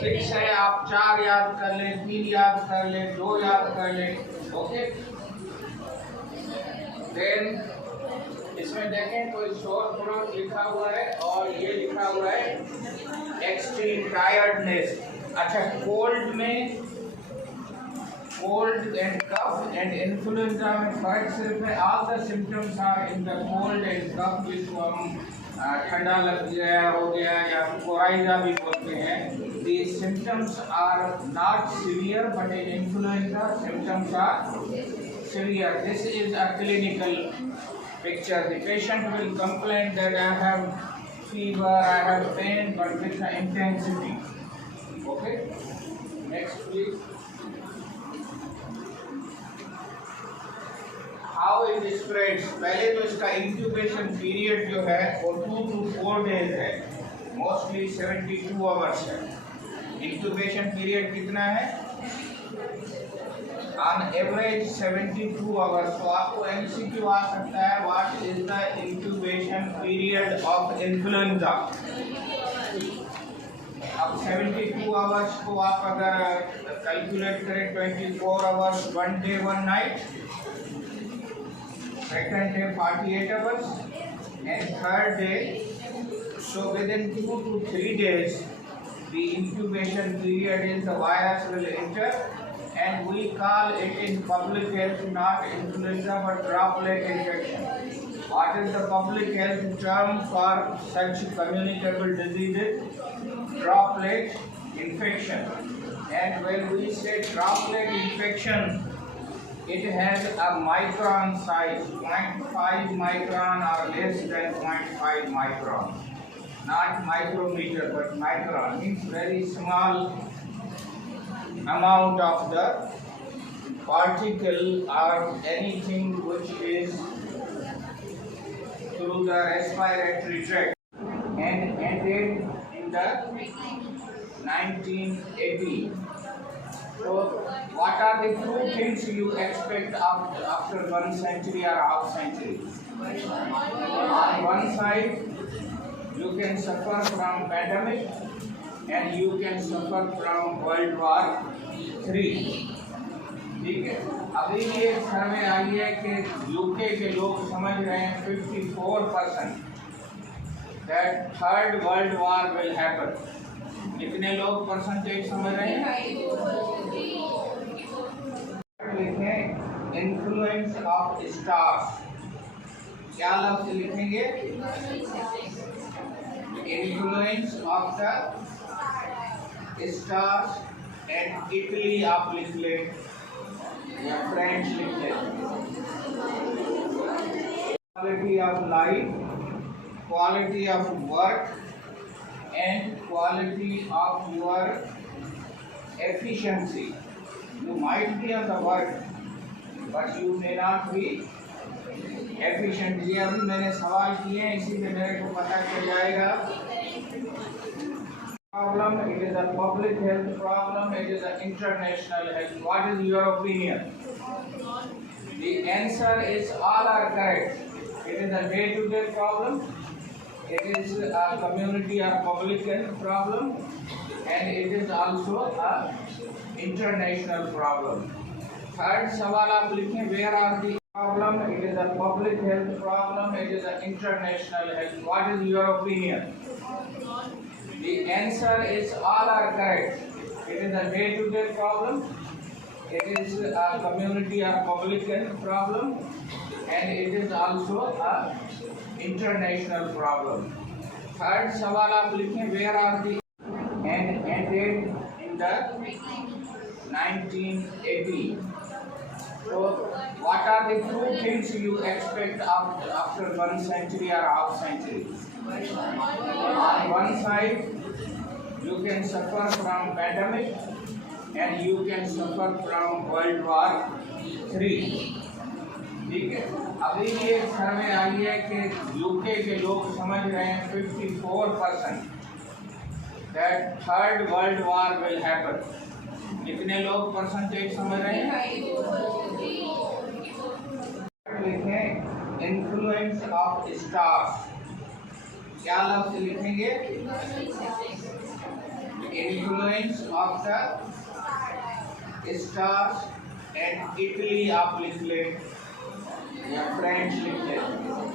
6 है, आप 4 याद कर लें, 3 याद कर लें, 2 याद कर लें। ओके, देन इसमें देखें कोई शोर प्रोट लिखा हुआ है और ये लिखा हुआ है एक्सट्रीम टायर्डनेस। अच्छा, कोल्ड में cold and cough and influenza में फर्क सिर्फ है all the symptoms are in the cold and cough, जिसको हम ठंडा लग गया हो गया या कोराइजा भी बोलते हैं। The symptoms are not severe but in influenza symptoms are severe. This is a clinical picture. The patient will complain that I have fever, I have pain, but with the intensity. Okay. Next, please. How it spreads? पहले तो इसका incubation period जो है वो 2 to 4 days है, mostly 72 hours है। Incubation period कितना है? On average 72 hours. तो आपको MCQ आ सकता है, what is the incubation period of influenza? अब 72 hours को आप अगर कैलकुलेट करें, 24 hours 1 day 1 night, second day 48 hours and third day, so within 2 to 3 days the incubation period is the virus will enter. And we call it in public health not influenza but droplet infection. What is the public health term for such communicable diseases? Droplet infection. And when we say droplet infection, it has a micron size, 0.5 micron or less than 0.5 micron. Not micrometer but micron, means very small amount of the particle or anything which is through the respiratory tract, and ended in the 1980. So what are the two things you expect after 1 century or half century? On one side you can suffer from pandemic and you can suffer from World War III. ठीक है, अभी भी एक सर्वे आई है कि UK के लोग समझ रहे हैं 54% that third world war will happen. कितने लोग परसेंटेज समझ रहे हैं? लिखें इन्फ्लुएंस ऑफ स्टार्स। क्या लफ्ज लिखेंगे? Influence of the stars and Italy आप लिख लें या फ्रेंच लिख लें। Quality of life, quality of work and quality of your efficiency. You might be on the work but you may not be efficient. ये अभी मैंने सवाल किए हैं, इसीलिए मेरे को पता चल जाएगा। Problem, it is a public health problem, it is an international health. What is your opinion? The answer is all are correct. It is a day-to-day problem. It is a community or public health problem, and it is also a international problem. Third सवाल आप लिखें, where are the problem? It is a public health problem. It is an international health. What is your opinion? The answer is all are correct. It is a day-to-day problem. It is a community or public health problem, and it is also a international problem. Third सवाल आप लिखें, where are the and ended in the 1980. So what are the two things you expect after 1 century or half century? On one side you can suffer from pandemic and you can suffer from World War III. ठीक है, अभी भी एक सर्वे आई है कि UK के लोग समझ रहे हैं 54% that third world war will happen. कितने लोग परसेंटेज समझ रहे हैं? लिखें इन्फ्लुएंस ऑफ स्टार्स। क्या लफ्ज लिखेंगे? influence of the stars and Italy आप लिख लें या फ्रेंच लिख लें.